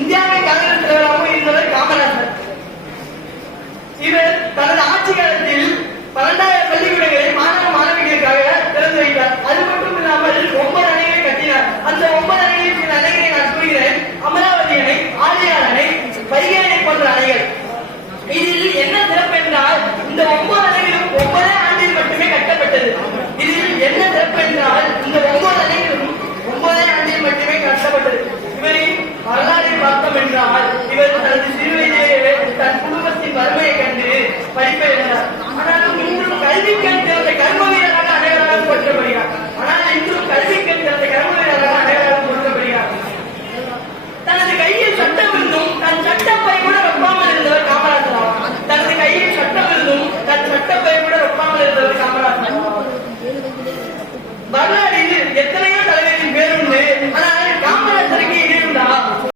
இந்தியாவின் காங்கிரஸ் தலைவராகவும் இருந்தவர் காமராஜர். இவர் தனது ஆட்சி காலத்தில் 12,000 பள்ளிக்கூடங்களை மாணவ மாணவிகளுக்காக திறந்து வைத்தார். அது மட்டும் இல்லாமல் 9 அணைகளை கட்டினார். அந்த 9 அணைகளில் சில அணைகளை நான் கூறுகிறேன். அமராவதி அணை, ஆழியார் அணை, வைகை அணை போன்ற அணைகள். இதில் என்ன சிறப்பு என்றால் இந்த 9 அணைகளும் 9 ஆண்டில் மட்டுமே கட்டப்பட்டது. இதில் என்ன சிறப்பு என்றால் இந்த 9 அணைகளும் 9 ஆண்டில் மட்டுமே கட்டப்பட்டது. இவரின் வரலாறை பார்த்தோம் என்றால் இவர் தனது சிறு வயதிலேயே தன் குடும்பத்தின் வறுமையை கண்டு படிப்பை எழுதினார்.